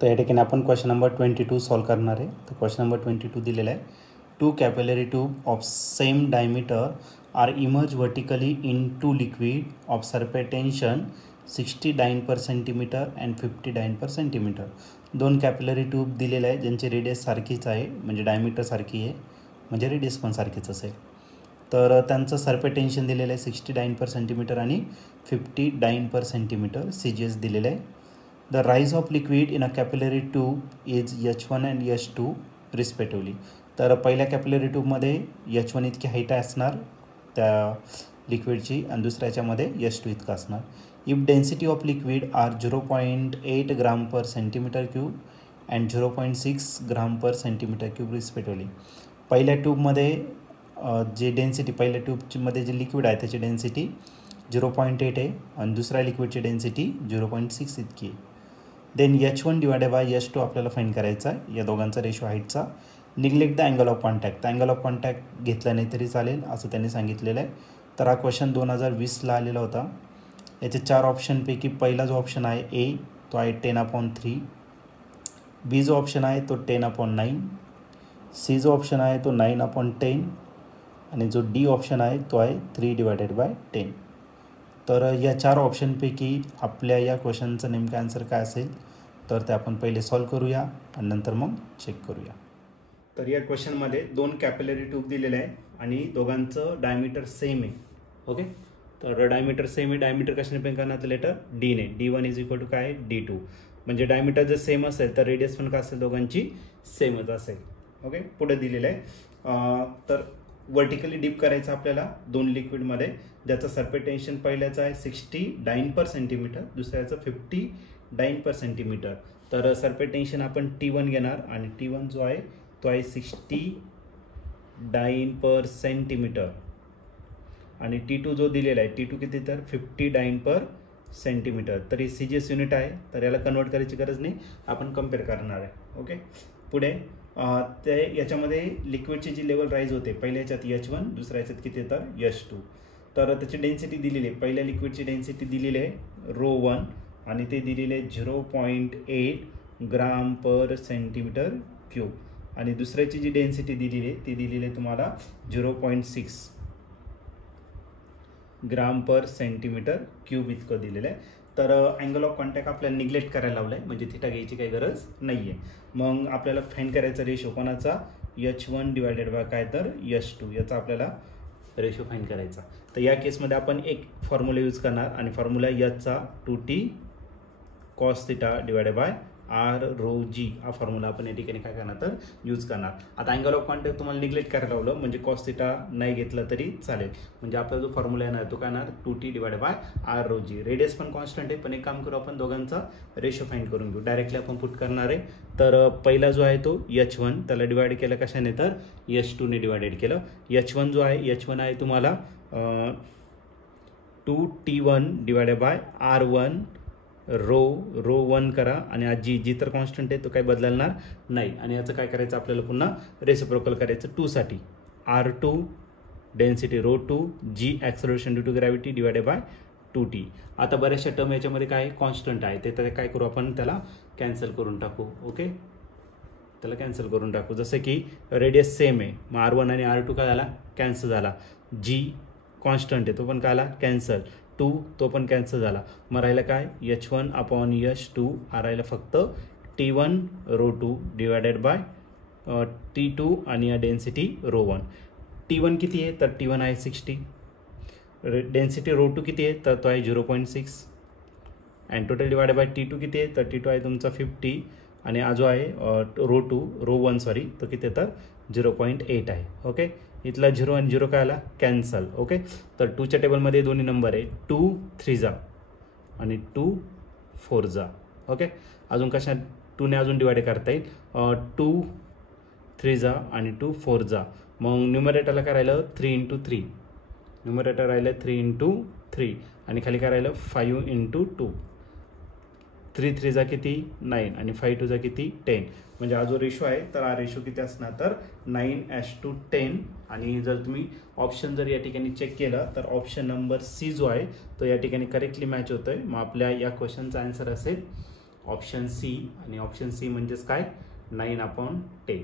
तर या ठिकाणी आपण क्वेश्चन नंबर 22 सॉल्व करणार आहे. तर क्वेश्चन नंबर 22 दिलेला आहे. 2 capillary tube of same diameter are immersed vertically into liquid of surface tension 60 dyne per centimeter and 50 dyne per centimeter. दोन कॅपिलरी ट्यूब दिलेले आहे ज्यांची रेडियस सारखीच आहे, म्हणजे डायमीटर सारखी आहे, म्हणजे रेडियस पण सारखीच असेल. तर त्यांचं सरफेस टेन्शन दिलेलं आहे 60 डाइन पर सेंटीमीटर आणि 50 डाइन पर सेंटीमीटर CGS दिलेलं आहे. The rise of liquid in a capillary tube is H1 and H2 respectively. तर पहिल्या कॅपिलरी ट्यूबमध्ये H1 इतकी हाईट असणार त्या लिक्विडची आणि दुसऱ्याच्यामध्ये H2 इतका असणार. If density of liquid are 0.8 gram per centimetre cube and 0.6 gram per centimetre cube respectively. पहिल्या ट्यूबमध्ये जे डेन्सिटी पहिल्या ट्यूबमध्ये जे लिक्विड आहे त्याची डेन्सिटी 0.8 आहे आणि दुसऱ्या लिक्विडची डेन्सिटी 0.6 इतकी आहे. Then H1 divided by H2 आपल्याला फाईंड करायचा आहे, या दोघांचा रेशो हाईटचा. Neglect the angle of contact. Angle of contact घेतला नाही तरी चालेल असं त्यांनी सांगितलेलं आहे. तर हा क्वेश्चन 2020ला आलेला होता. याचे 4 ऑप्शनपैकी पहिला जो ऑप्शन आहे ए तो आहे 10/3, बी जो ऑप्शन आहे तो 10/9, सी जो ऑप्शन आहे तो 9/10 आणि जो डी ऑप्शन आहे तो आहे 3/10. तर या 4 ऑप्शनपैकी आपल्या या क्वेश्चनचं नेमकं आन्सर काय असेल तर ते आपण पहिले सॉल्व करूया आणि नंतर मग चेक करूया. तर या क्वेश्चनमध्ये 2 कॅपिलरी ट्यूब दिलेले आहे आणि दोघांचं डायमीटर सेम आहे. ओके, तर डायमीटर सेम आहे. डायमीटर कशाने पण करणार लेटर डीने. D1 इज इक्वल टू काय D2. म्हणजे डायमीटर जर सेम असेल तर रेडियस पण काय असेल दोघांची सेमच असेल. ओके, पुढे दिलेलं आहे. तर वर्टिकली डीप करायचं आपल्याला 2 लिक्विडमध्ये, ज्याचं सरफेस टेन्शन पहिल्याचं आहे 60 डाइन पर सेंटीमीटर, दुसऱ्याचं 50 डाइन पर सेंटीमीटर. तर सरफेस टेन्शन आपण T1 घेणार आणि T1 जो आहे तो आहे 60 डाइन पर सेंटीमीटर आणि T2 जो दिलेला आहे T2 किती तर 50 डाइन पर सेंटीमीटर. तर ही CGS युनिट आहे, तर याला कन्वर्ट करायची गरज नाही, आपण कम्पेअर करणार आहे. ओके, पुढे ते याच्यामध्ये लिक्विडची जी लेवल राईज होते, पहिल्या याच्यात H1, दुसऱ्या याच्यात किती तर H2. तर त्याची डेन्सिटी दिलेली आहे. पहिल्या लिक्विडची डेन्सिटी दिलेली आहे ρ1 आणि ते दिलेले आहे 0.8 ग्राम पर सेंटीमीटर क्यूब आणि दुसऱ्याची जी डेन्सिटी दिलेली आहे ती दिलेली आहे तुम्हाला 0.6 ग्राम पर सेंटीमीटर क्यूब इतकं दिलेलं आहे. तर अँगल ऑफ कॉन्टॅक्ट आपल्याला निग्लेक्ट करायला लावला आहे, म्हणजे थिटा घ्यायची काही गरज नाही आहे. मग आपल्याला फाईंड करायचा रेशो कोणाचा H1 डिवायडेड बाय काय तर H2, याचा आपल्याला रेशो फाईंड करायचा. तर या केसमध्ये आपण एक फॉर्म्युला यूज करणार आणि फॉर्म्युला याचा 2t cos theta divided by r/g हा फॉर्म्युला आपण या ठिकाणी काय करणार तर यूज करणार. आता अँगल ऑफ कॉन्टॅक्ट तुम्हाला निग्लेक्ट करायला लावलं म्हणजे cos थिटा नाही घेतला तरी चालेल. म्हणजे आपला जो फॉर्म्युला येणार तो काय येणार 2t divided by r/g. Radius पण कॉन्स्टंट आहे, पण एक काम करू आपण दोघांचा रेशो फाइंड करून घेऊ. डायरेक्टली आपण पुट करणार आहे. तर पहिला जो आहे तो H1, त्याला डिवाइड केलं कशाने तर H2 ने डिवाइडेड केलं. H1 जो आहे H1 आहे तुम्हाला 2t1 डिवायडेड बाय r1 ρ1 करा आणि जी तर कॉन्स्टंट आहे तो काही बदलणार नाही. आणि याचं काय करायचं आपल्याला पुन्हा रेसिप्रोकल करायचं 2 साठी. r2 density ρ2, g acceleration due to gravity divided by 2t. आता बऱ्याचशा टर्म याच्यामध्ये काय कॉन्स्टंट आहे ते काय करू आपण त्याला कॅन्सल करून टाकू. ओके, त्याला कॅन्सल करून टाकू. जसं की रेडियस सेम आहे, मग r1 आणि r2 काय झाला कॅन्सल झाला. g कॉन्स्टंट आहे तो पण काय आला कॅन्सल. 2 तो पण कॅन्सल झाला. मग राहिलं काय H1/H2 हा राहिला फक्त T1 ρ2 डिवायडेड बाय T2 आणि या डेन्सिटी ρ1. T1 किती आहे तर T1 आहे 60, डेन्सिटी ρ2 किती आहे तर तो आहे 0.6 and total divided by T2 किती आहे तर T2 आहे तुमचा 50 आणि हा जो आहे ρ1 तो किती आहे तर 0.8 आहे. ओके, इथला 0 आणि 0 काय आला कॅन्सल. ओके, तर 2च्या टेबलमध्ये दोन्ही नंबर आहे 2 3 आणि 2 4. ओके, अजून कशा 2 ने अजून डिवाइड करता येईल 2 3 आणि 2 4. मग न्यूमरेटरला काय राहिलं 3 × 3, न्यूमरेटर राहिलं 3 × 3 आणि खाली काय राहिलं 5 × 2. 3 3 किती 9 आणि 5 2 किती 10. म्हणजे हा जो रेशो आहे तर हा रेशो किती असणार तर 9:10. आणि जर तुम्ही ऑप्शन जर या ठिकाणी चेक केलं तर ऑप्शन नंबर सी जो आहे तो या ठिकाणी करेक्टली मॅच होतोय. मग आपल्या या क्वेश्चनचा आन्सर असेल ऑप्शन सी. आणि ऑप्शन सी म्हणजेच काय 9/10.